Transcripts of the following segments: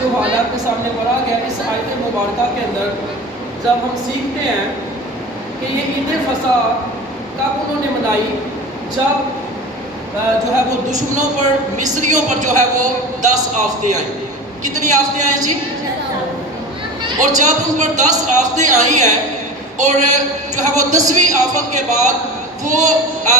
جو حوالہ آپ کے سامنے پڑھا گیا اس آیت مبارکہ کے اندر جب ہم سیکھتے ہیں کہ یہ عید فصح کب انہوں نے منائی، جب جو ہے وہ دشمنوں پر، مصریوں پر جو ہے وہ 10 آفتیں آئیں۔ کتنی آفتیں آئیں جی؟ اور جب ان پر 10 آفتیں آئی ہیں اور جو ہے وہ 10ویں آفت کے بعد وہ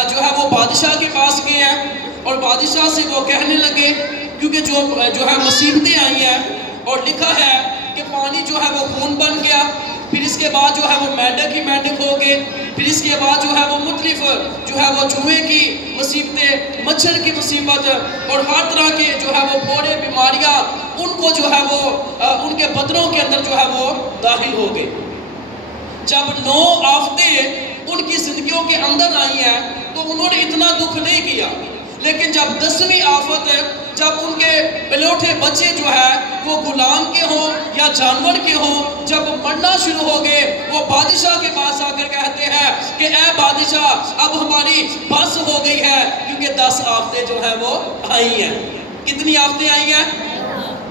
جو ہے وہ بادشاہ کے پاس گئے ہیں اور بادشاہ سے وہ کہنے لگے، کیونکہ جو ہے مصیبتیں آئی ہیں اور لکھا ہے کہ پانی جو ہے وہ خون بن گیا، پھر اس کے بعد جو ہے وہ مینڈک ہی مینڈک ہو گئے، پھر اس کے بعد جو ہے وہ مختلف جو ہے وہ جوئے کی مصیبتیں، مچھر کی مصیبت اور ہر طرح کے جو ہے وہ پھوڑے، بیماریاں ان کو جو ہے وہ ان کے بدنوں کے اندر جو ہے وہ داخل ہو گئے۔ جب 9 آفتیں ان کی زندگیوں کے اندر آئی ہیں تو انہوں نے اتنا دکھ نہیں کیا، لیکن جب 10ویں آفت، جب ان کے پلوٹے بچے جو ہے وہ غلام کے ہوں یا جانور کے ہوں، جب مرنا شروع ہو گئے، وہ بادشاہ کے پاس آ کر کہتے ہیں کہ اے بادشاہ اب ہماری بس ہو گئی ہے، کیونکہ 10 آفتیں جو ہے وہ آئی ہیں۔ کتنی آفتیں آئی ہیں؟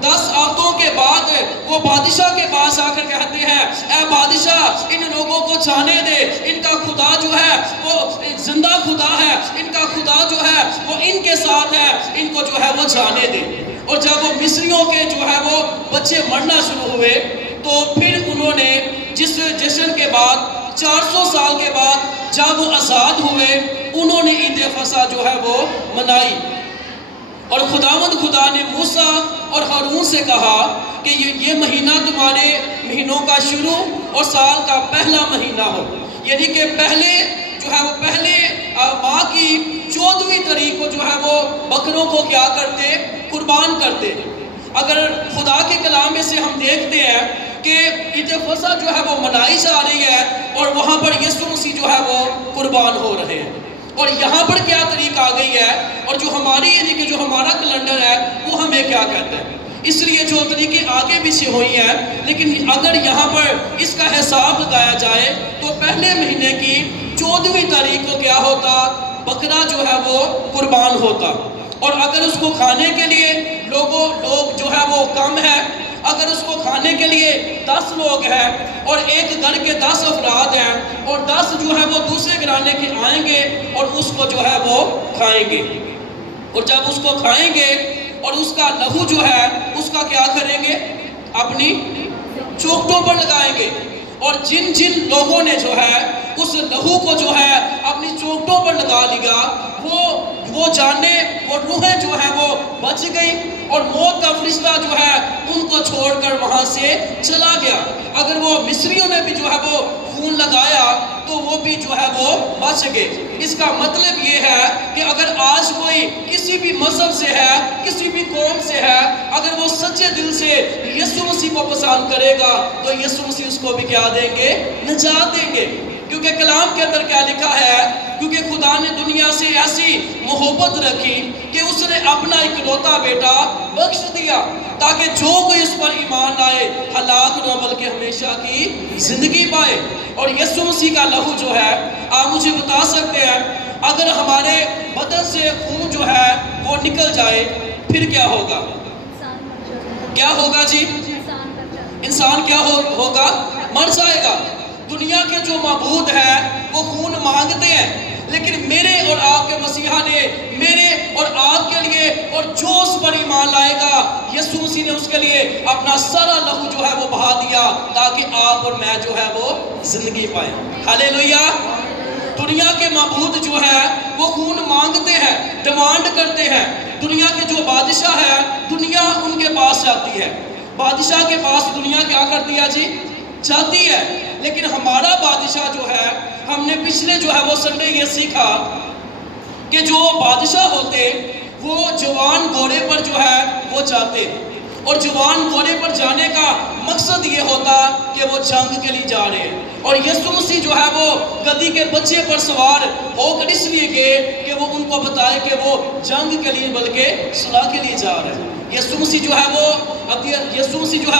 10 آفتوں کے بعد وہ بادشاہ کے پاس آ کر کہتے ہیں اے بادشاہ ان لوگوں کو جانے دے، ان کا خدا جو ہے وہ زندہ خدا ہے، ان کا خدا جو ہے وہ ان کے ساتھ ہے، ان کو جو ہے وہ جانے دے۔ اور جب وہ مصریوں کے جو ہے وہ بچے مرنا شروع ہوئے تو پھر انہوں نے جس جشن کے بعد 400 سال کے بعد جب وہ آزاد ہوئے انہوں نے عید فصح جو ہے وہ منائی۔ اور خدا نے موسیٰ اور ہارون سے کہا کہ یہ مہینہ تمہارے مہینوں کا شروع اور سال کا پہلا مہینہ ہو، یعنی کہ پہلے جو ہے وہ پہلے ماہ کی 14ویں تاریخ کو جو ہے وہ بکروں کو کیا کرتے؟ قربان کرتے۔ اگر خدا کے کلام میں سے ہم دیکھتے ہیں کہ عید فصح جو ہے وہ منائی جا رہی ہے اور وہاں پر یسوع مسیح جو ہے وہ قربان ہو رہے ہیں، اور یہاں پر کیا تاریخ آ گئی ہے اور جو ہماری یعنی کہ جو ہمارا کیلنڈر ہے وہ ہمیں کیا کہتا ہے، اس لیے جو طریقے آگے بھی سے ہوئی ہیں، لیکن اگر یہاں پر اس کا حساب لگایا جائے تو پہلے مہینے کی 14ویں تاریخ کو کیا ہوتا؟ بکرا جو ہے وہ قربان ہوتا۔ اور اگر اس کو کھانے کے لیے لوگ جو ہے وہ کم ہے، اگر اس کو کھانے کے لیے 10 لوگ ہیں اور ایک گھر کے 10 افراد ہیں اور 10 جو ہے وہ دوسرے گھرانے کے آئیں گے اور اس کو جو ہے وہ کھائیں گے، اور جب اس کو کھائیں گے اور اس کا لہو جو ہے اس کا کیا کریں گے؟ اپنی چوکٹوں پر لگائیں گے، اور جن لوگوں نے جو ہے اس لہو کو جو ہے اپنی چوکٹوں پر لگا لیا وہ جانیں، وہ روحیں جو ہے وہ بچ گئی اور موت کا فرشتہ جو ہے ان کو چھوڑ کر وہاں سے چلا گیا۔ اگر وہ مصریوں نے بھی جو ہے وہ خون لگایا تو وہ بھی جو ہے وہ بچ گئے۔ اس کا مطلب یہ ہے کہ اگر آج کوئی کسی بھی مذہب سے ہے، کسی بھی قوم سے ہے، اگر وہ سچے دل سے یسوع مسیح کو پسند کرے گا تو یسوع مسیح اس کو بھی کیا دیں گے؟ نجات دیں گے۔ کیونکہ کلام کے اندر کیا لکھا ہے؟ کیونکہ خدا نے دنیا سے ایسی محبت رکھی کہ اس نے اپنا اکلوتا بیٹا بخش دیا تاکہ جو کوئی اس پر ایمان لائے ہلاک نہ بلکہ ہمیشہ کی زندگی پائے۔ اور یسوع مسیح کا لہو جو ہے، آپ مجھے بتا سکتے ہیں اگر ہمارے بدن سے خون جو ہے وہ نکل جائے پھر کیا ہوگا؟ کیا ہوگا جی؟ انسان کیا ہوگا؟ مر جائے گا۔ دنیا کے جو معبود ہیں وہ خون مانگتے ہیں، لیکن میرے اور آپ کے مسیحا نے میرے اور آپ کے لیے اور جو اس پر ایمان لائے گا یسوع مسیح نے اس کے لیے اپنا سارا لہو جو ہے وہ بہا دیا تاکہ آپ اور میں جو ہے وہ زندگی پائیں۔ ہاللیلویہ۔ دنیا کے معبود جو ہے وہ خون مانگتے ہیں، ڈیمانڈ کرتے ہیں۔ دنیا کے جو بادشاہ ہے دنیا ان کے پاس جاتی ہے، بادشاہ کے پاس دنیا کیا کرتی ہے جی؟ جاتی ہے۔ لیکن ہمارا بادشاہ جو ہے، ہم نے پچھلے جو ہے وہ سنڈے یہ سیکھا کہ جو بادشاہ ہوتے وہ جوان گھوڑے پر جو ہے وہ جاتے، اور جوان گھوڑے پر جانے کا مقصد یہ ہوتا کہ وہ جنگ کے لیے جا رہے ہیں، اور یسوع مسیح جو ہے وہ گدھی کے بچے پر سوار ہو کر اس لیے گئے کہ وہ ان کو بتائے کہ وہ جنگ کے لیے بلکہ صلح کے لیے جا رہے ہیں۔ یسوع مسیح جو ہے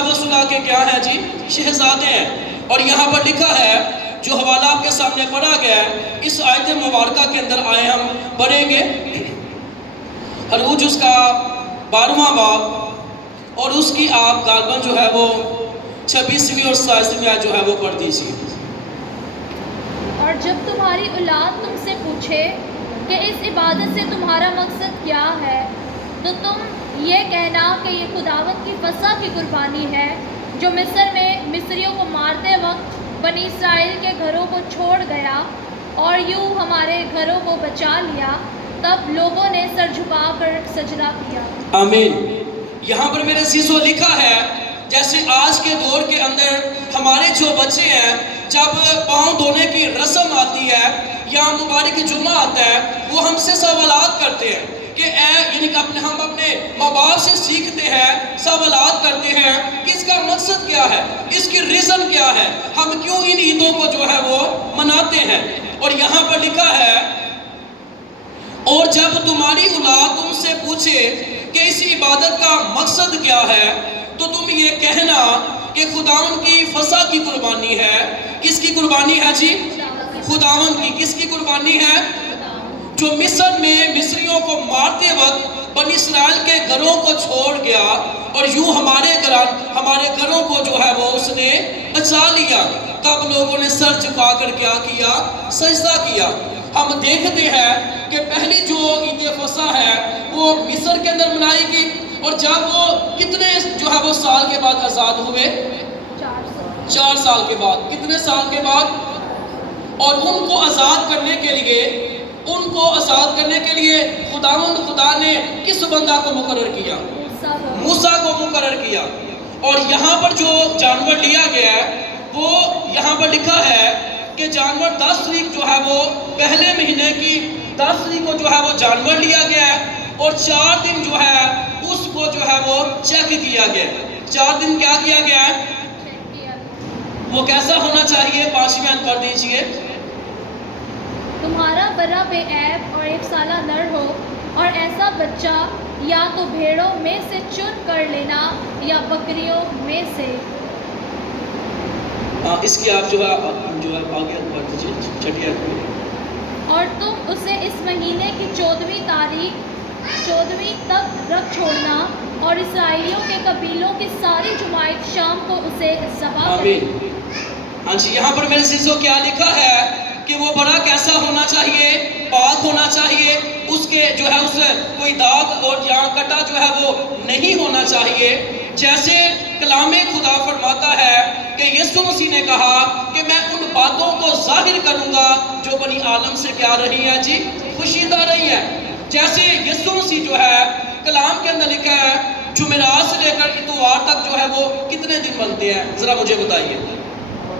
وہ صلح کے کیا ہے جی؟ شہزادے ہیں۔ اور یہاں پر لکھا ہے جو حوالہ آپ کے سامنے پڑھا گیا ہے، اس آیت مبارکہ کے اندر آئے ہم پڑھیں گے، حروج اس کا 12واں باب اور اس کی آپ غالباً جو ہے وہ 26ویں اور 27ویں آیت جو ہے وہ پڑھ دیجیے۔ اور جب تمہاری اولاد تم سے پوچھے کہ اس عبادت سے تمہارا مقصد کیا ہے تو تم یہ کہنا کہ یہ خداوند کی فسح کی قربانی ہے جو مصر میں مصریوں کو مارتے وقت بنی اسرائیل کے گھروں کو چھوڑ گیا اور یوں ہمارے گھروں کو بچا لیا۔ تب لوگوں نے سر جھکا کر سجدہ کیا۔ آمین۔ یہاں پر میرے عزیزو لکھا ہے جیسے آج کے دور کے اندر ہمارے جو بچے ہیں جب پاؤں دھونے کی رسم آتی ہے یا مبارک جمعہ آتا ہے وہ ہم سے سوالات کرتے ہیں کہ یعنی کہ ہم اپنے ماں باپ سے سیکھتے ہیں، سوالات کرتے ہیں کہ اس کا مقصد کیا ہے، اس کی ریزن کیا ہے، ہم کیوں ان عیدوں کو جو ہے وہ مناتے ہیں۔ اور یہاں پر لکھا ہے اور جب تمہاری اولاد تم سے پوچھے کہ اس عبادت کا مقصد کیا ہے تو تم یہ کہنا کہ خداوند کی فسح کی قربانی ہے۔ کس کی قربانی ہے جی؟ خداوند کی۔ کس کی قربانی ہے؟ جو مصر میں مصریوں کو مارتے وقت بنی اسرائیل کے گھروں کو چھوڑ گیا اور یوں ہمارے گھروں کو جو ہے وہ اس نے بچا لیا۔ تب لوگوں نے سر جھکا کر کیا کیا؟ سجدہ کیا۔ ہم دیکھتے ہیں کہ پہلی جو عید فصح ہے وہ مصر کے اندر منائی گئی اور جب وہ کتنے جو ہے وہ سال کے بعد آزاد ہوئے؟ 4 سال کے بعد۔ کتنے سال کے بعد؟ اور ان کو آزاد کرنے کے لیے خدا نے کس بندہ کو مقرر کیا؟ موسیٰ کو مقرر کیا۔ اور یہاں پر جو جانور لیا گیا ہے وہ یہاں پر لکھا ہے کہ جانور 10 تاریخ جو ہے وہ پہلے مہینے کی 10 تاریخ کو جو ہے وہ جانور لیا گیا ہے اور 4 دن جو ہے اس کو جو ہے وہ چیک کیا گیا۔ 4 دن کیا کیا گیا ہے؟ وہ کیسا ہونا چاہیے؟ 5ویں آیت پڑھ دیجئے۔ تمہارا برا بے عیب اور 1 سالہ نر ہو اور ایسا بچہ یا تو بھیڑوں میں سے چن کر لینا یا بکریوں میں سے۔ اس کی آپ جو ہے آگے پڑھ دیجئے، چھٹی آیت۔ اور تم اسے اس مہینے کی 14ویں تک رکھ چھوڑنا اور اسرائیلیوں کے قبیلوں کی ساری جماعت شام کو اسے ذبح کرے۔ آمین۔ ہاں جی، یہاں پر میرے عزیزو کیا لکھا ہے کہ وہ بڑا کیسا ہونا چاہیے؟ پاک ہونا چاہیے۔ اس کے جو ہے اس کوئی داغ اور یہاں کٹا جو ہے وہ نہیں ہونا چاہیے۔ جیسے کلام خدا فرماتا ہے کہ یسوع مسیح نے کہا کہ میں ان باتوں کو ظاہر کروں گا جو بنی عالم سے کیا رہی ہیں جی؟ پوشیدہ رہی ہیں۔ جیسے یسوع مسیح جو ہے کلام کے اندر لکھا ہے جمعرات سے لے کر اتوار تک جو ہے وہ کتنے دن بنتے ہیں؟ ذرا مجھے بتائیے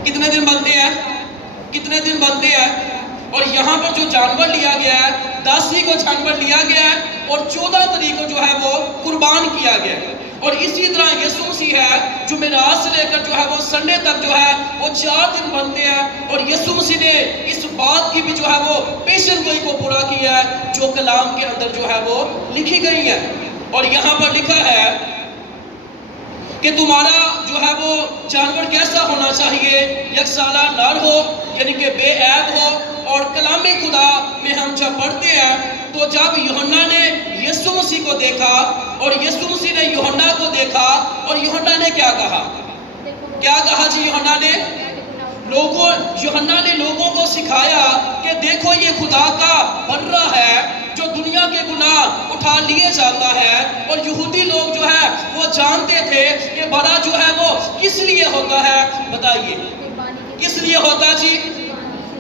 کتنے دن بنتے ہیں؟ کتنے دن بنتے ہیں؟ اور یہاں پر جو جانور لیا گیا ہے 10 تاریخ کو جانور لیا گیا ہے اور 14 تاریخ کو جو ہے وہ قربان کیا گیا ہے۔ اور اسی طرح یسوع مسیح ہے جمعرات سے لے کر جو ہے وہ سنڈے تک جو ہے وہ 4 دن بنتے ہیں اور یسوع مسیح نے اس بات کی بھی جو ہے وہ پیشن گوئی کو پورا کیا ہے جو کلام کے اندر جو ہے وہ لکھی گئی ہے۔ اور یہاں پر لکھا ہے کہ تمہارا جو ہے وہ جانور کیسا ہونا چاہیے؟ 1 سالہ نر ہو یعنی کہ بے عیب ہو۔ اور کلام خدا میں ہم جب پڑھتے ہیں تو جب یوحنا نے یسوع مسیح کو دیکھا اور یسوع مسیح نے یوحنا کو دیکھا اور یوحنا نے کیا کہا؟ کیا کہا جی یوحنا نے؟ یوحنا نے لوگوں کو سکھایا کہ دیکھو یہ خدا کا بندہ ہے جو دنیا کے گناہ اٹھا لیے جاتا ہے۔ اور یہودی لوگ جو ہے وہ جانتے تھے کہ بڑا جو ہے وہ کس لیے ہوتا ہے؟ بتائیے کس لیے ہوتا جی؟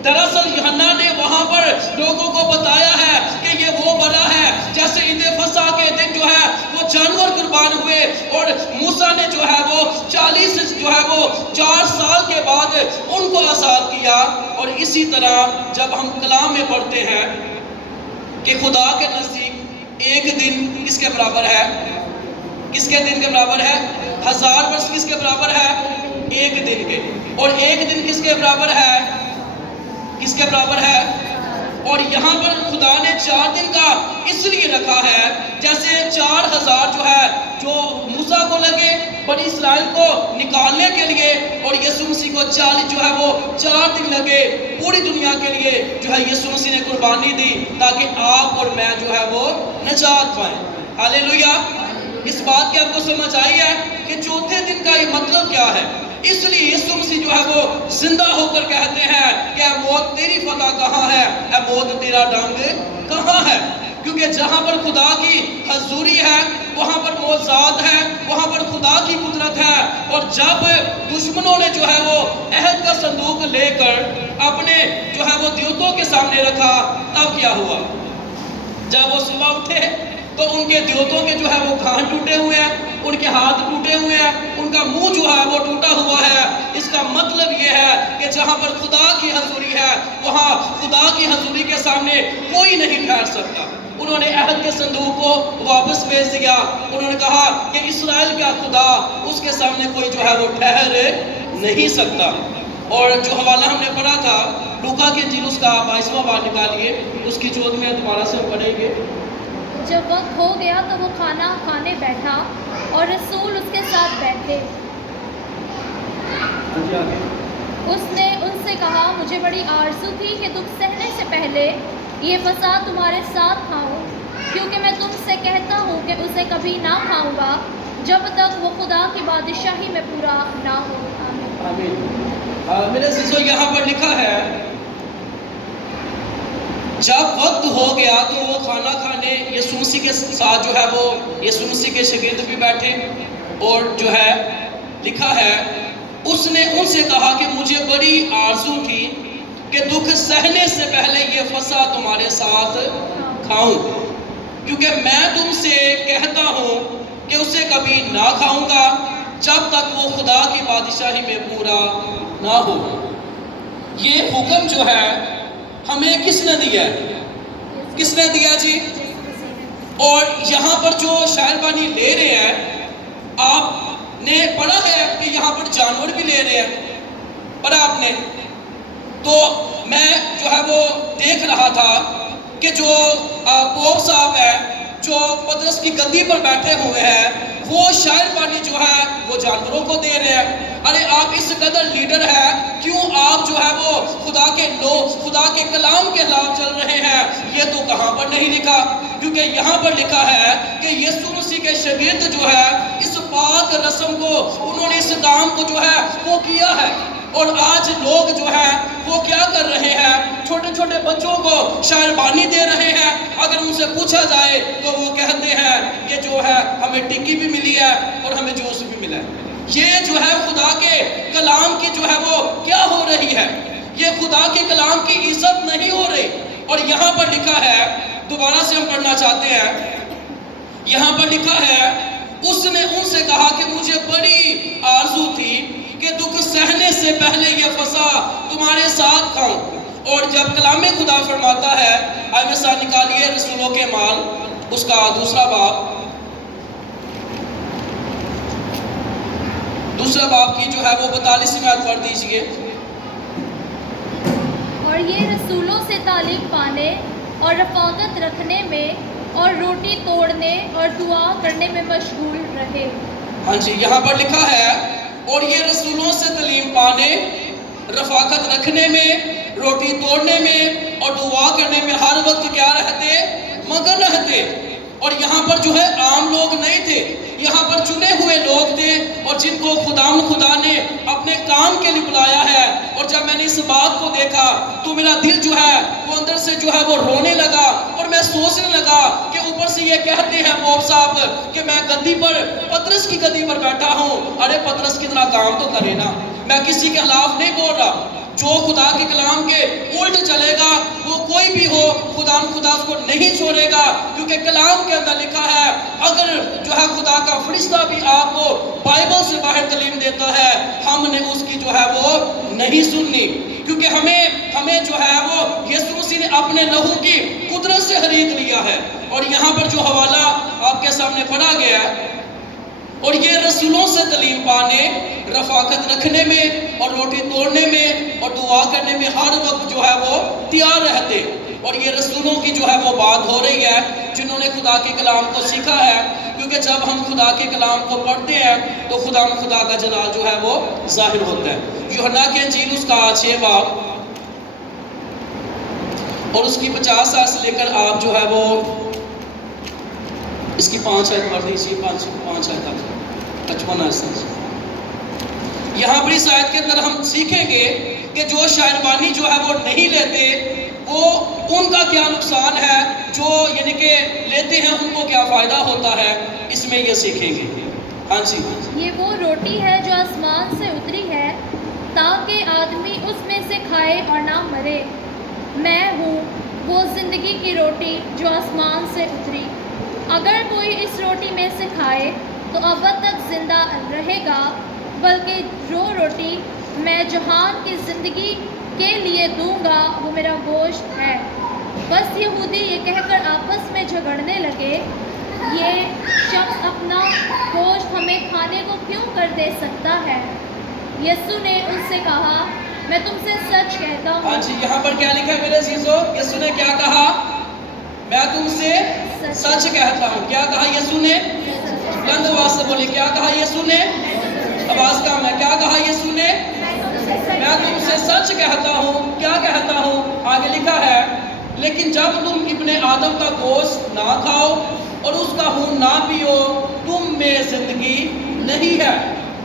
دراصل یوحنا نے وہاں پر لوگوں کو بتایا ہے کہ یہ وہ بڑا ہے جیسے عید فصح کے دن جو ہے وہ جانور قربان ہوئے اور موسیٰ نے جو ہے وہ 4 سال کے بعد ان کو آزاد کیا۔ اور اسی طرح جب ہم کلام میں پڑھتے ہیں کہ خدا کے نزدیک ایک دن کس کے برابر ہے؟ کس کے دن کے برابر ہے؟ 1000 برس کس کے برابر ہے؟ ایک دن کے۔ اور ایک دن کس کے برابر ہے؟ کس کے برابر ہے؟ اور یہاں پر خدا نے 4 دن کا اس لیے رکھا ہے جیسے 4000 جو ہے جو موسیٰ کو لگے بنی اسرائیل کو نکالنے کے لیے اور یسوع مسیح کو 40 جو ہے وہ 4 دن لگے پوری دنیا کے لیے جو ہے یسوع مسیح نے قربانی دی تاکہ آپ اور میں جو ہے وہ نجات پائیں۔ ہاللیلویہ۔ اس بات کی آپ کو سمجھ آئی ہے کہ چوتھے دن کا یہ مطلب کیا ہے؟ اس لیے یسوع مسیح جو ہے وہ زندہ ہو کر کہتے ہیں کہ اے موت تیری فتح کہاں ہے، اے موت تیرا ڈنگ کہاں ہے؟ کیونکہ جہاں پر خدا کی حضوری ہے وہاں پر موجزات ہے، وہاں پر خدا کی قدرت ہے۔ اور جب دشمنوں نے جو ہے وہ عہد کا صندوق لے کر اپنے جو ہے وہ دیوتوں کے سامنے رکھا، تب کیا ہوا؟ جب وہ صبح اٹھے تو ان کے دیوتوں کے جو ہے وہ کان ٹوٹے ہوئے ہیں، ان کے ہاتھ ٹوٹے ہوئے ہیں، ان کا منہ جو ہے وہ ٹوٹا ہوا ہے۔ اس کا مطلب یہ ہے کہ جہاں پر خدا کی حضوری ہے وہاں خدا کی حضوری کے سامنے کوئی نہیں ٹھہر سکتا۔ انہوں نے عہد کے صندوق کو واپس بھیج دیا، انہوں نے کہا کہ اسرائیل کا خدا، اس کے سامنے کوئی جو ہے وہ ٹھہر نہیں سکتا۔ اور جو حوالہ ہم نے پڑھا تھا لوکا کے انجیل اس کا 22واں باب نکالیے، اس کی جوت میں دوبارہ سے ہم پڑھیں گے۔ جب وقت ہو گیا تو وہ کھانا کھانے بیٹھا اور رسول اس کے ساتھ بیٹھے۔ اس نے ان سے کہا، مجھے بڑی آرزو تھی کہ دکھ سہنے سے پہلے یہ فسح تمہارے ساتھ کھاؤں، کیونکہ میں تم سے کہتا ہوں کہ اسے کبھی نہ کھاؤں گا جب تک وہ خدا کی بادشاہی میں پورا نہ ہو۔ آمین۔ میرے عزیزو، یہاں پر لکھا ہے جب وقت ہو گیا تو وہ کھانا کھانے یسوع مسیح کے ساتھ جو ہے وہ یسوع مسیح کے شاگرد بھی بیٹھے، اور جو ہے لکھا ہے اس نے ان سے کہا کہ مجھے بڑی آرزو تھی کہ دکھ سہنے سے پہلے یہ فسح تمہارے ساتھ کھاؤں، کیونکہ میں تم سے کہتا ہوں کہ اسے کبھی نہ کھاؤں گا جب تک وہ خدا کی بادشاہی میں پورا نہ ہو۔ یہ حکم جو ہے ہمیں کس نے دیا ہے؟ کس نے دیا جی؟ اور یہاں پر جو شاعر بانی لے رہے ہیں، آپ نے پڑھا ہے کہ یہاں پر جانور بھی لے رہے ہیں، پڑھا آپ نے؟ تو میں جو ہے وہ دیکھ رہا تھا کہ جو پوپ صاحب ہے جو پطرس کی گدی پر بیٹھے ہوئے ہیں، وہ شاعر بانی جو ہے وہ جانوروں کو دے رہے ہیں۔ ارے آپ اس قدر لیڈر ہے، کیوں آپ جو ہے وہ خدا کے کلام کے خلاف چل رہے ہیں؟ یہ تو کہاں پر نہیں لکھا، کیونکہ یہاں پر لکھا ہے کہ یسوع مسیح کے شاگرد جو ہے اس پاک رسم کو، انہوں نے اس کام کو جو ہے وہ کیا ہے۔ اور آج لوگ جو ہے وہ کیا کر رہے ہیں؟ چھوٹے چھوٹے بچوں کو شاعر بانی دے رہے ہیں، اگر ان سے پوچھا جائے تو وہ کہتے ہیں کہ جو ہے ہمیں ٹکی بھی ملی ہے اور ہمیں جوس بھی ملا ہے۔ یہ جو ہے خدا کے کلام کی جو ہے وہ کیا ہو رہی ہے؟ یہ خدا کے کلام کی عزت نہیں ہو رہی۔ اور یہاں پر لکھا ہے، دوبارہ سے ہم پڑھنا چاہتے ہیں، یہاں پر لکھا ہے اس نے ان سے کہا کہ مجھے بڑی آرزو تھی کہ دکھ سہنے سے پہلے یہ فسح تمہارے ساتھ کھاؤں۔ اور جب کلام خدا فرماتا ہے، آئیے ساتھ نکالیے رسولوں کے اعمال اس کا 2 باب کی جو ہے وہ 42ویں آیت پڑھ دیجئے۔ اور یہ رسولوں سے تعلیم پانے اور رفاقت رکھنے میں اور روٹی توڑنے اور دعا کرنے میں مشغول رہے۔ ہاں جی، یہاں پر لکھا ہے اور یہ رسولوں سے تعلیم پانے، رفاقت رکھنے میں، روٹی توڑنے میں اور دعا کرنے میں ہر وقت کیا رہتے؟ مگن رہتے۔ اور یہاں پر جو ہے عام لوگ نہیں تھے، یہاں پر چنے ہوئے لوگ تھے، اور جن کو خدا نے اپنے کام کے لیے بلایا ہے۔ اور جب میں نے اس بات کو دیکھا تو میرا دل جو ہے وہ اندر سے جو ہے وہ رونے لگا، اور میں سوچنے لگا کہ اوپر سے یہ کہتے ہیں پوپ صاحب کہ میں گدی پر، پطرس کی گدی پر بیٹھا ہوں۔ ارے پطرس کتنا کام تو کرے نا، میں کسی کے خلاف نہیں بول رہا، جو خدا کے کلام کے الٹ چلے گا وہ کوئی بھی ہو، خدا اس کو نہیں چھوڑے گا، کیونکہ کلام کے اندر لکھا ہے اگر جو ہے خدا کا فرشتہ بھی آپ کو بائبل سے باہر تعلیم دیتا ہے، ہم نے اس کی جو ہے وہ نہیں سننی، کیونکہ ہمیں جو ہے وہ یسوع مسیح نے اپنے لہو کی قدرت سے خرید لیا ہے۔ اور یہاں پر جو حوالہ آپ کے سامنے پڑھا گیا ہے، اور یہ رسولوں سے تعلیم پانے، رفاقت رکھنے میں اور روٹی توڑنے میں اور دعا کرنے میں ہر وقت جو ہے وہ تیار رہتے۔ اور یہ رسولوں کی جو ہے وہ بات ہو رہی ہے جنہوں نے خدا کے کلام کو سیکھا ہے، کیونکہ جب ہم خدا کے کلام کو پڑھتے ہیں تو خدا کا جلال جو ہے وہ ظاہر ہوتا ہے۔ یوحنا کے انجیل اس کا 6 باب اور اس کی 50 آیت سے لے کر آپ جو ہے وہ اس کی 5 آیت پڑھ دیجیے، 5 آیت تک 55 آیت سے۔ یہاں پر اس آیت کے اندر ہم سیکھیں گے کہ جو شاعربانی جو ہے وہ نہیں لیتے وہ ان کا کیا نقصان ہے، جو یعنی کہ لیتے ہیں ان کو کیا فائدہ ہوتا ہے، اس میں یہ سیکھیں گے۔ ہاں جی، یہ وہ روٹی ہے جو آسمان سے اتری ہے تاکہ آدمی اس میں سے کھائے اور نہ مرے۔ میں ہوں وہ زندگی کی روٹی جو آسمان سے اتری۔ اگر کوئی اس روٹی میں سے کھائے تو ابد تک زندہ رہے گا، بلکہ جو روٹی میں جہان کی زندگی کے لیے دوں گا وہ میرا گوشت ہے۔ بس یہودی یہ کہہ کر آپس میں جھگڑنے لگے، یہ شخص اپنا گوشت ہمیں کھانے کو کیوں کر دے سکتا ہے؟ یسوع نے ان سے کہا، میں تم سے سچ کہتا ہوں۔ ہاں جی، یہاں پر کیا لکھا ہے میرے عزیزو؟ یسوع نے کیا کہا؟ میں تم سے سچ کہتا ہوں۔ کیا کہا یسوع نے؟ بلند آواز سے بولی، کیا کہا یسوع نے؟ آواز کم ہے۔ کیا کہا یسوع نے؟ میں تم سے سچ کہتا ہوں۔ کیا کہتا ہوں؟ آگے لکھا ہے، لیکن جب تم ابن آدم کا گوشت نہ کھاؤ اور اس کا خون نہ پیو تم میں زندگی نہیں ہے۔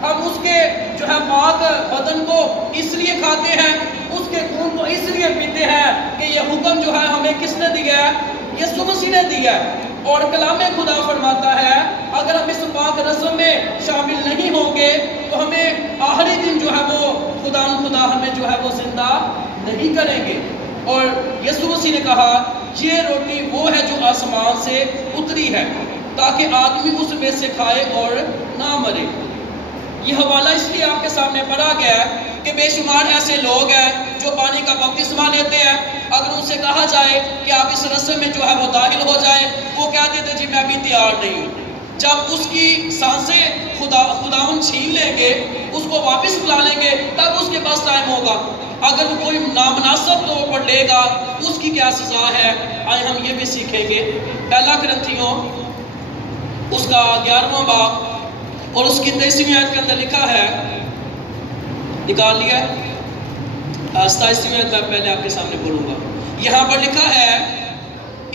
ہم اس کے جو ہے پاک بدن کو اس لیے کھاتے ہیں، اس کے خون کو اس لیے پیتے ہیں کہ یہ حکم جو ہے ہمیں کس نے دیا ہے؟ یسوع مسیح نے دیا ہے۔ اور کلام خدا فرماتا ہے اگر ہم اس پاک رسم میں شامل نہیں ہوں گے تو ہمیں آخری دن جو ہے وہ خدا ہمیں جو ہے وہ زندہ نہیں کریں گے۔ اور یسوع مسیح نے کہا یہ روٹی وہ ہے جو آسمان سے اتری ہے تاکہ آدمی اس میں سے کھائے اور نہ مرے۔ یہ حوالہ اس لیے آپ کے سامنے پڑھا گیا ہے کہ بے شمار ایسے لوگ ہیں جو پانی کا بپتسمہ لیتے ہیں، اگر ان سے کہا جائے کہ آپ اس رسم میں جو ہے وہ داخل ہو جائیں، وہ کہہ دیتے جی میں ابھی تیار نہیں ہوں۔ جب اس کی سانسیں خداوند چھین لیں گے، اس کو واپس بلا لیں گے، تب اس کے پاس ٹائم ہوگا۔ اگر وہ کوئی نامناسب طور پر لے گا اس کی کیا سزا ہے، آئے ہم یہ بھی سیکھیں گے۔ پہلا کرنتھیوں اس کا 11واں باب اور اس کی 23ویں آیت کے اندر لکھا ہے، نکال لیا 27ویں آیت میں پہلے آپ کے سامنے پڑھوں گا۔ یہاں پر لکھا ہے،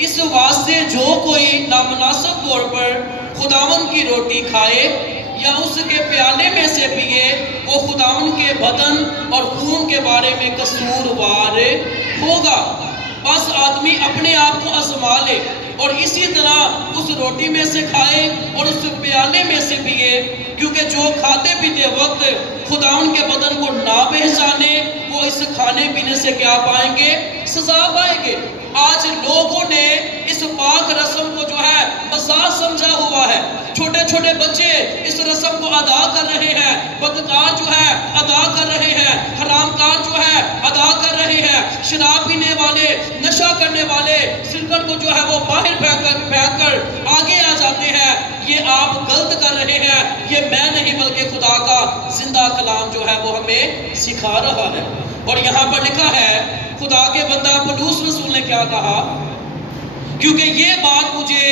اس واسطے جو کوئی نامناسب طور پر خداوند کی روٹی کھائے یا اس کے پیالے میں سے پیے وہ خداوند کے بدن اور خون کے بارے میں قصوروار ہوگا۔ بس آدمی اپنے آپ کو آزما لے اور اسی طرح اس روٹی میں سے کھائے اور اس پیالے میں سے پیے، کیونکہ جو کھاتے پیتے وقت خداوند کے بدن کو نہ پہچانے وہ اس کھانے پینے سے کیا پائیں گے؟ سزا پائیں گے۔ آج لوگوں نے اس پاک رسم کو جو ہے مذاق سمجھا ہوا ہے۔ چھوٹے چھوٹے بچے اس رسم کو ادا کر رہے ہیں، بدکار جو ہے ادا کر رہے ہیں، حرام کار جو ہے ادا کر رہے ہیں، شراب پینے والے، نشہ کرنے والے سرکٹ کو جو ہے وہ باہر پھینک کر آگے آ جاتے ہیں۔ یہ آپ غلط کر رہے ہیں، یہ میں نہیں بلکہ خدا کا زندہ کلام جو ہے وہ ہمیں سکھا رہا ہے۔ اور یہاں پر لکھا ہے خدا کے بندہ پولس رسول نے کیا کہا، کیونکہ یہ بات مجھے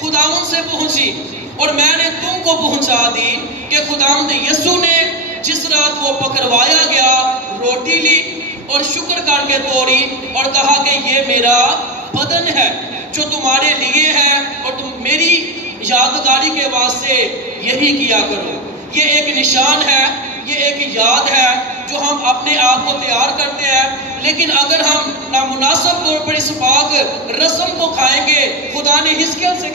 خداوند سے پہنچی اور میں نے تم کو پہنچا دی کہ خداوند یسوع نے جس رات وہ پکڑوایا گیا روٹی لی اور شکر کر کے توڑی اور کہا کہ یہ میرا بدن ہے جو تمہارے لیے ہے اور تم میری یادگاری کے واسطے یہی کیا کرو۔ یہ ایک نشان ہے، یہ ایک یاد ہے جو ہم اپنے آپ کو تیار کرتے ہیں، لیکن اگر ہم نامناسب طور پر اس پاک رسم کو کھائیں گے، خدا نے حزقیل سے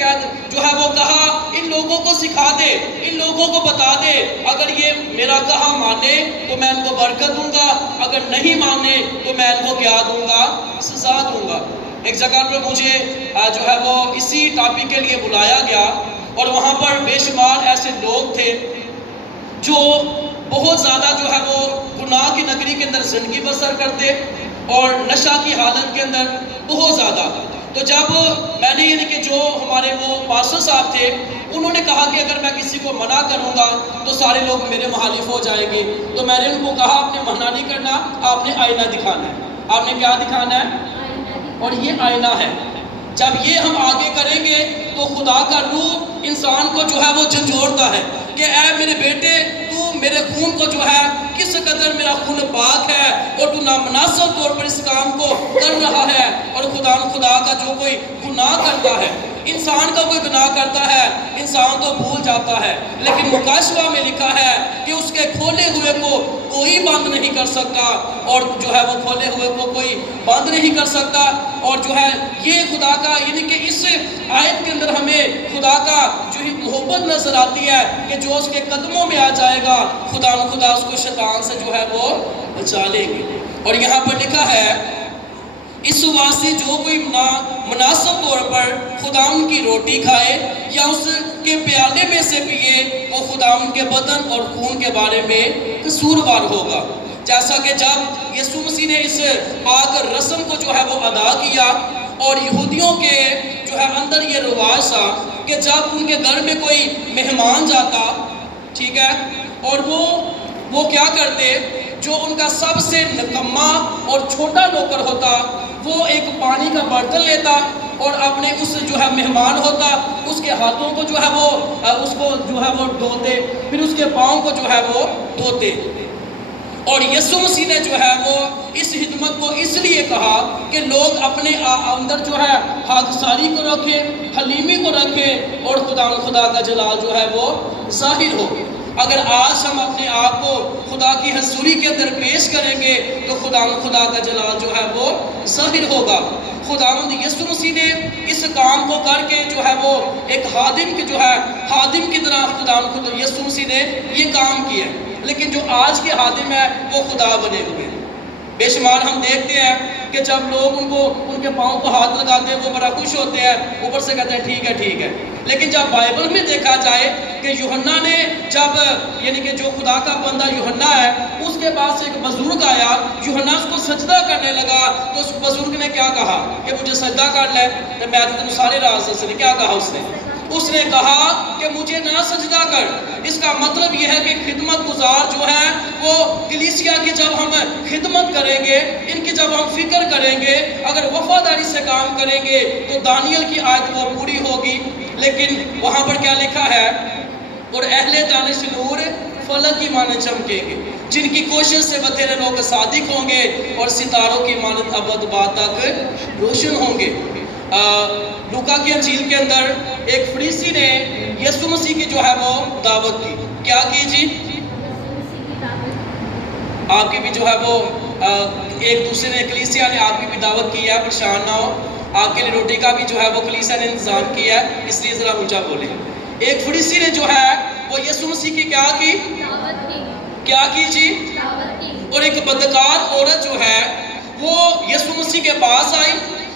جو ہے وہ کہا ان لوگوں کو سکھا دے، ان لوگوں کو بتا دے، اگر یہ میرا کہا مانے تو میں ان کو برکت دوں گا، اگر نہیں مانے تو میں ان کو کیا دوں گا؟ سزا دوں گا۔ ایک جگہ پر مجھے جو ہے وہ اسی ٹاپک کے لیے بلایا گیا اور وہاں پر بے شمار ایسے لوگ تھے جو بہت زیادہ جو ہے وہ گناہ کی نگری کے اندر زندگی بسر کرتے اور نشہ کی حالت کے اندر بہت زیادہ۔ تو جب میں نے یعنی کہ جو ہمارے وہ پاسٹر صاحب تھے انہوں نے کہا کہ اگر میں کسی کو منع کروں گا تو سارے لوگ میرے مخالف ہو جائیں گے، تو میں نے ان کو کہا آپ نے منع نہیں کرنا، آپ نے آئینہ دکھانا ہے۔ آپ نے کیا دکھانا ہے؟ اور یہ آئینہ ہے۔ جب یہ ہم آگے کریں گے تو خدا کا روح انسان کو جو ہے وہ جھنجھوڑتا ہے کہ اے میرے بیٹے تو میرے خون کو جو ہے کس قدر میرا خون پاک ہے اور تو نامناسب طور پر اس کام کو کر رہا ہے۔ اور خدا کا جو کوئی گناہ کرتا ہے انسان کا کوئی گناہ کرتا ہے انسان تو بھول جاتا ہے، لیکن مکاشفہ میں لکھا ہے کہ اس کے کھولے ہوئے کو کوئی بند نہیں کر سکتا، اور جو ہے وہ کھولے ہوئے کو کوئی بند نہیں کر سکتا۔ اور جو ہے یہ خدا کا، یعنی کہ اس آیت کے اندر ہمیں خدا کا جو ہی محبت نظر آتی ہے کہ جو اس کے قدموں میں آ جائے گا خدا اس کو شیطان سے جو ہے وہ بچا لیں گے۔ اور یہاں پر لکھا ہے اس واسطے جو کوئی مناسب طور پر خداوند کی روٹی کھائے یا اس کے پیالے میں سے پیے وہ خداوند کے بدن اور خون کے بارے میں قصوروار ہوگا۔ جیسا کہ جب یسوع مسیح نے اس پاک رسم کو جو ہے وہ ادا کیا، اور یہودیوں کے جو ہے اندر یہ رواج تھا کہ جب ان کے گھر میں کوئی مہمان جاتا، ٹھیک ہے، اور وہ کیا کرتے، جو ان کا سب سے نکما اور چھوٹا نوکر ہوتا وہ ایک پانی کا برتن لیتا اور اپنے اس جو ہے مہمان ہوتا اس کے ہاتھوں کو جو ہے وہ اس کو جو ہے وہ دھوتے، پھر اس کے پاؤں کو جو ہے وہ دھوتے۔ اور یسوع مسیح نے جو ہے وہ اس خدمت کو اس لیے کہا کہ لوگ اپنے اندر جو ہے خاکساری کو رکھیں، حلیمی کو رکھیں، اور خدا کا جلال جو ہے وہ ظاہر ہو۔ اگر آج ہم اپنے آپ کو خدا کی حضوری کے اندر پیش کریں گے تو خدا کا جلال جو ہے وہ ظاہر ہوگا۔ خداوند یسوع مسیح نے اس کام کو کر کے جو ہے وہ ایک خادم کی طرح خداوند یسوع مسیح نے یہ کام کیا، لیکن جو آج کے خادم ہیں وہ خدا بنے ہوئے ہیں۔ بے شمار ہم دیکھتے ہیں کہ جب لوگ ان کے پاؤں کو ہاتھ لگاتے ہیں وہ بڑا خوش ہوتے ہیں، اوپر سے کہتے ہیں ٹھیک ہے، لیکن جب بائبل میں دیکھا جائے کہ یوحنا نے جب، یعنی کہ جو خدا کا بندہ یوحنا ہے، اس کے پاس ایک بزرگ آیا، یوحنا اس کو سجدہ کرنے لگا تو اس بزرگ نے کیا کہا کہ مجھے سجدہ کر لے، تو میں تو تمہیں سارے راز نے کیا کہا، اس نے کہا کہ مجھے نہ سجدہ کر۔ اس کا مطلب یہ ہے کہ خدمت گزار جو ہے وہ کلیسیا کی جب ہم خدمت کریں گے، ان کی جب ہم فکر کریں گے، اگر وفاداری سے کام کریں گے تو دانیل کی آیت وہ پوری ہوگی۔ لیکن وہاں پر کیا لکھا ہے، اور اہل دانش نور فلک کی مانند چمکیں گے، جن کی کوشش سے بتھیرے لوگ صادق ہوں گے اور ستاروں کی مانند ابد بعد تک روشن ہوں گے۔ لوکا کی انجیل کے اندر ایک فریسی نے یسوع مسیح کی جو ہے وہ دعوت کی، کیا کی جی؟ آپ کی بھی جو ہے وہ ایک دوسرے نے کلیسیا نے آپ کی بھی دعوت کی ہے، پریشان نہ ہو، آپ کے لیے روٹی کا بھی جو ہے وہ کلیسیا نے انتظام کیا ہے، اس لیے ذرا اونچا بولیں۔ ایک فریسی نے جو ہے وہ یسوع مسیح کی کیا کی؟ کیا کی جی؟ اور ایک بدکار عورت جو ہے وہ یسوع مسیح کے پاس آئی،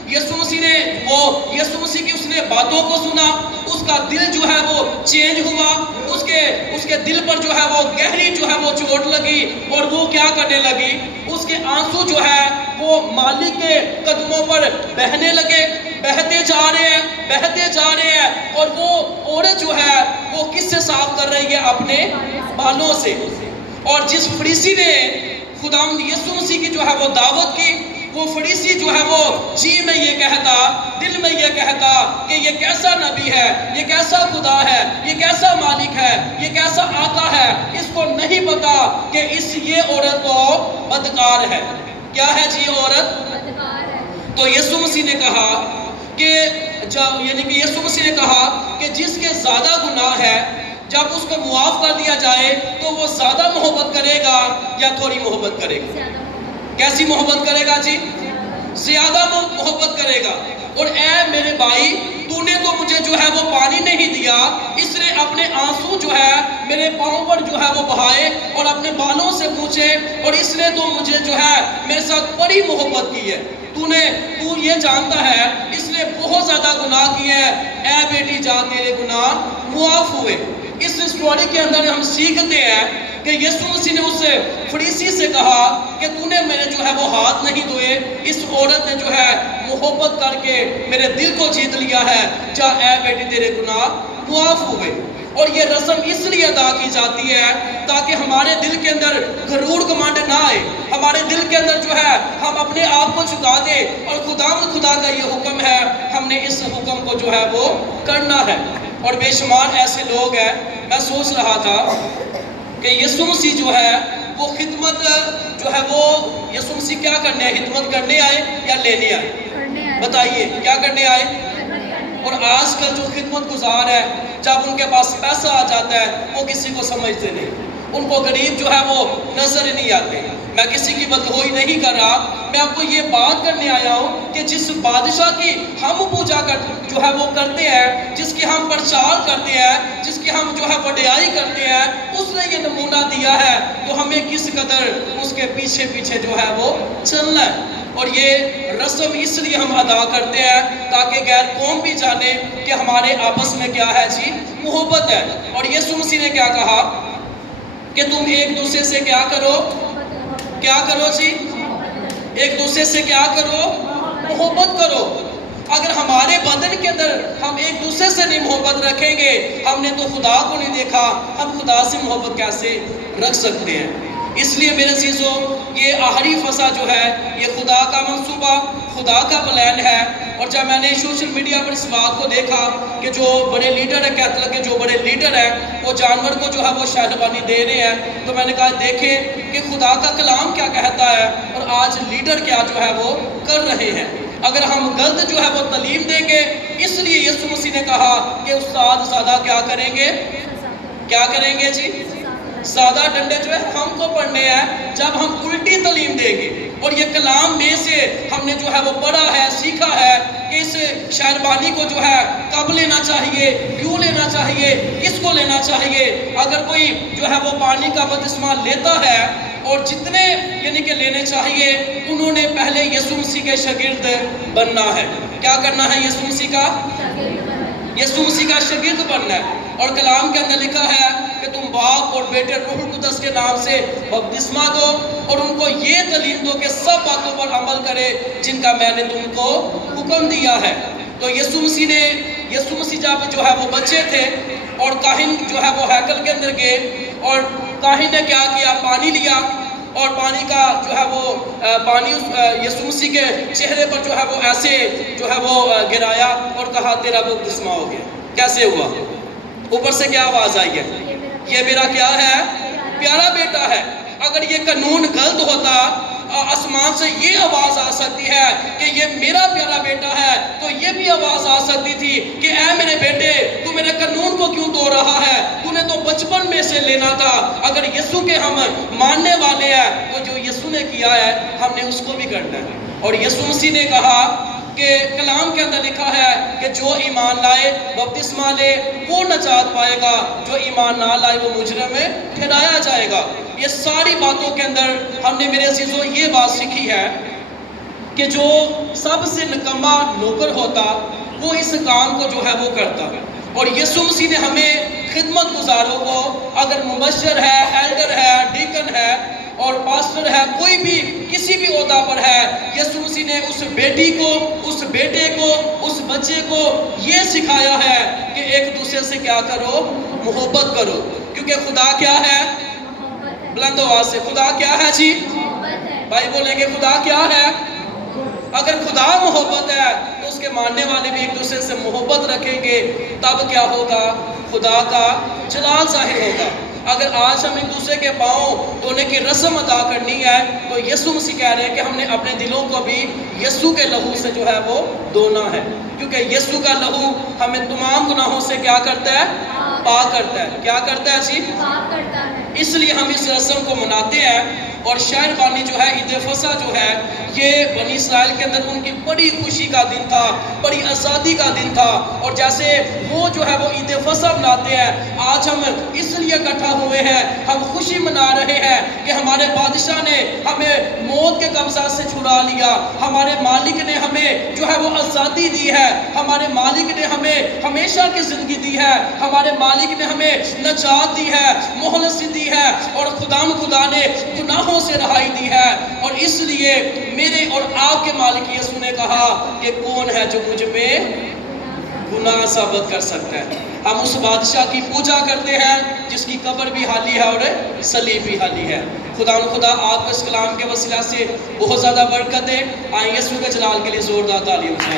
یسوع مسیح کی اس نے باتوں کو سنا، اس کا دل جو ہے وہ چینج ہوا، اس کے دل پر جو ہے وہ گہری جو ہے وہ چوٹ لگی، اور وہ کیا کرنے لگی، اس کے آنسو جو ہے وہ مالک کے قدموں پر بہنے لگے، بہتے جا رہے ہیں، اور وہ عورت جو ہے وہ کس سے صاف کر رہی ہے؟ اپنے بالوں سے۔ اور جس فریسی نے خداوند یسوع مسیح کی جو ہے وہ دعوت کی، وہ فریسی جو ہے وہ جی میں یہ کہتا، دل میں یہ کہتا کہ یہ کیسا نبی ہے، یہ کیسا خدا ہے، یہ کیسا مالک ہے، یہ کیسا آقا ہے، اس کو نہیں پتا کہ یہ عورت تو بدکار ہے۔ کیا ہے جی عورت؟ بدکار ہے۔ تو یسوع مسیح نے کہا کہ یسوع مسیح نے کہا کہ جس کے زیادہ گناہ ہے جب اس کو معاف کر دیا جائے تو وہ زیادہ محبت کرے گا یا تھوڑی محبت کرے گا؟ کیسی محبت کرے گا جی؟ زیادہ محبت کرے گا۔ اور اے میرے بھائی، تو نے تو مجھے جو ہے وہ پانی نہیں دیا، اس نے اپنے آنسو جو ہے میرے پاؤں پر جو ہے وہ بہائے اور اپنے بالوں سے پوچھے، اور اس نے تو مجھے جو ہے میرے ساتھ بڑی محبت کی ہے۔ تو یہ جانتا ہے اس نے بہت زیادہ گناہ کیے ہیں، اے بیٹی جا تیرے گناہ معاف ہوئے۔ اس سٹوری کے اندر ہم سیکھتے ہیں کہ یسوع مسیح نے اس فریسی سے کہا کہ تو نے میرے جو ہے وہ ہاتھ نہیں دھوئے، اس عورت نے جو ہے محبت کر کے میرے دل کو جیت لیا ہے، جا اے بیٹی تیرے گناہ معاف ہوئے۔ اور یہ رسم اس لیے ادا کی جاتی ہے تاکہ ہمارے دل کے اندر غرور گھمنڈ نہ آئے، ہمارے دل کے اندر جو ہے ہم اپنے آپ کو جھکا دیں، اور خدا کا یہ حکم ہے، ہم نے اس حکم کو جو ہے وہ کرنا ہے۔ اور بے شمار ایسے لوگ ہیں، میں سوچ رہا تھا کہ یسوع مسیح جو ہے وہ خدمت جو ہے وہ یسوع مسیح کیا کرنے آئے؟ خدمت کرنے آئے یا لینے آئے؟ بتائیے کیا کرنے آئے؟ اور آج کل جو خدمت گزار ہے، جب ان کے پاس پیسہ آ جاتا ہے وہ کسی کو سمجھتے نہیں، ان کو غریب جو ہے وہ نظر ہی نہیں آتے۔ میں کسی کی بدگوئی نہیں کر رہا، میں آپ کو یہ بات کرنے آیا ہوں کہ جس بادشاہ کی ہم پوجا جو ہے وہ کرتے ہیں، جس کی ہم پرچار کرتے ہیں، جس کی ہم جو ہے وڈیائی کرتے ہیں، اس نے یہ نمونہ دیا ہے، تو ہمیں کس قدر اس کے پیچھے پیچھے جو ہے وہ چلنا ہے۔ اور یہ رسم اس لیے ہم ادا کرتے ہیں تاکہ غیر قوم بھی جانے کہ ہمارے آپس میں کیا ہے جی، محبت ہے۔ اور یسوع مسیح نے کیا کہا کہ تم ایک دوسرے سے کیا کرو جی، ایک دوسرے سے کیا کرو، محبت کرو۔ اگر ہمارے بدن کے اندر ہم ایک دوسرے سے نہیں محبت رکھیں گے، ہم نے تو خدا کو نہیں دیکھا، ہم خدا سے محبت کیسے رکھ سکتے ہیں؟ اس لیے میرے عزیزو، یہ آخری فصح جو ہے یہ خدا کا منصوبہ، خدا کا پلان ہے۔ اور جب میں نے سوشل میڈیا پر اس بات کو دیکھا کہ جو بڑے لیڈر ہیں، کیتھولک کے جو بڑے لیڈر ہیں، وہ جانور کو جو ہے وہ شہربانی دے رہے ہیں، تو میں نے کہا دیکھیں کہ خدا کا کلام کیا کہتا ہے اور آج لیڈر کیا جو ہے وہ کر رہے ہیں۔ اگر ہم غلط جو ہے وہ تعلیم دیں گے، اس لیے یسوع مسیح نے کہا کہ استاد زیادہ کیا کریں گے جی، زیادہ ڈنڈے جو ہے ہم کو پڑھنے ہیں جب ہم الٹی تعلیم دیں گے۔ اور یہ کلام میں سے ہم نے جو ہے وہ پڑھا ہے، سیکھا ہے کہ اس شہربانی کو جو ہے کب لینا چاہیے، کیوں لینا چاہیے، کس کو لینا چاہیے۔ اگر کوئی جو ہے وہ پانی کا بپتسمہ لیتا ہے اور جتنے یعنی کہ لینے چاہیے، انہوں نے پہلے یسوع مسیح کے شاگرد بننا ہے۔ کیا کرنا ہے؟ یسوع مسیح کا شاگرد بننا ہے۔ اور کلام کے اندر لکھا ہے کہ تم باپ اور بیٹے روح القدس کے نام سے بپتسمہ دو اور ان کو یہ تعلیم دو کہ سب باتوں پر عمل کرے جن کا میں نے تم کو حکم دیا ہے۔ تو یسوع مسیح جب جو ہے وہ بچے تھے اور کاہن جو ہے وہ ہیکل کے اندر گئے اور کاہن نے کیا کیا، پانی لیا اور پانی کا جو ہے وہ پانی یسوع مسیح کے چہرے پر جو ہے وہ ایسے جو ہے وہ گرایا اور کہا تیرا بپتسمہ ہو گیا۔ کیسے ہوا؟ اوپر سے کیا آواز آئی ہے؟ یہ میرا کیا ہے؟ پیارا بیٹا ہے۔ اگر یہ قانون غلط ہوتا، آسمان سے یہ آواز آ سکتی ہے کہ یہ میرا پیارا بیٹا ہے، تو یہ بھی آواز آ سکتی تھی کہ اے میرے بیٹے، تو میرے قانون کو کیوں توڑ رہا ہے؟ تو نے تو بچپن میں سے لینا تھا۔ اگر یسوع کے ہم ماننے والے ہیں تو جو یسوع نے کیا ہے ہم نے اس کو بھی کرنا ہے۔ اور یسوع مسیح نے کہا کہ کلام کے اندر لکھا ہے کہ جو ایمان لائے، بپتسمہ لے، وہ نجات پائے گا، جو ایمان نہ لائے وہ مجرم میں ٹھہرایا جائے گا۔ یہ ساری باتوں کے اندر ہم نے میرے عزیزوں یہ بات سیکھی ہے کہ جو سب سے نکما نوکر ہوتا وہ اس کام کو جو ہے وہ کرتا ہے۔ اور یسوع مسیح نے ہمیں خدمت گزاروں کو، اگر مبشر ہے، ایلڈر ہے، ڈیکن ہے اور پاسٹر ہے، کوئی بھی کسی بھی عہدہ پر ہے، یسوع مسیح نے اس بیٹی کو، اس بیٹے کو، اس بچے کو یہ سکھایا ہے کہ ایک دوسرے سے کیا کرو، محبت کرو۔ کیونکہ خدا کیا ہے؟ بلند آواز سے، خدا کیا ہے جی؟ بھائی بولیں گے خدا کیا ہے؟ اگر خدا محبت ہے تو اس کے ماننے والے بھی ایک دوسرے سے محبت رکھیں گے، تب کیا ہوگا؟ خدا کا جلال ظاہر ہوگا۔ اگر آج ہم ایک دوسرے کے پاؤں دھونے کی رسم ادا کرنی ہے تو یسوع مسیح کہہ رہے ہیں کہ ہم نے اپنے دلوں کو بھی یسوع کے لہو سے جو ہے وہ دھونا ہے، کیونکہ یسوع کا لہو ہمیں تمام گناہوں سے کیا کرتا ہے؟ پاک کرتا ہے۔ کیا کرتا ہے جی؟ پاک کرتا ہے۔ اس لیے ہم اس رسم کو مناتے ہیں۔ اور شہربانی جو ہے، عید فصح جو ہے، یہ بنی اسرائیل کے اندر ان کی بڑی خوشی کا دن تھا، بڑی آزادی کا دن تھا۔ اور جیسے وہ جو ہے وہ عید فصح مناتے ہیں، آج ہم اس لیے اکٹھا ہوئے ہیں، ہم خوشی منا رہے ہیں کہ ہمارے بادشاہ نے ہمیں موت کے قبضہ سے چھڑا لیا، ہمارے مالک نے ہمیں جو ہے وہ آزادی دی ہے، ہمارے مالک نے ہمیں ہمیشہ کی زندگی دی ہے، ہمارے مالک نے ہمیں نجات دی ہے، مہلت دی ہے، اور خدا نے گناہوں سے رہائی دی ہے۔ اور اس لیے میرے اور آپ کے مالک یسوع نے کہا کہ کون ہے جو مجھ میں گناہ ثابت کر سکتا ہے؟ ہم اس بادشاہ کی پوجا کرتے ہیں جس کی قبر بھی حالی ہے اور صلیب بھی حالی ہے۔ خدا آپ کو اس کلام کے وسیلہ سے بہت زیادہ برکت دے۔ آئیں یسوع کے جلال کے لیے زوردار تعلیم دیں۔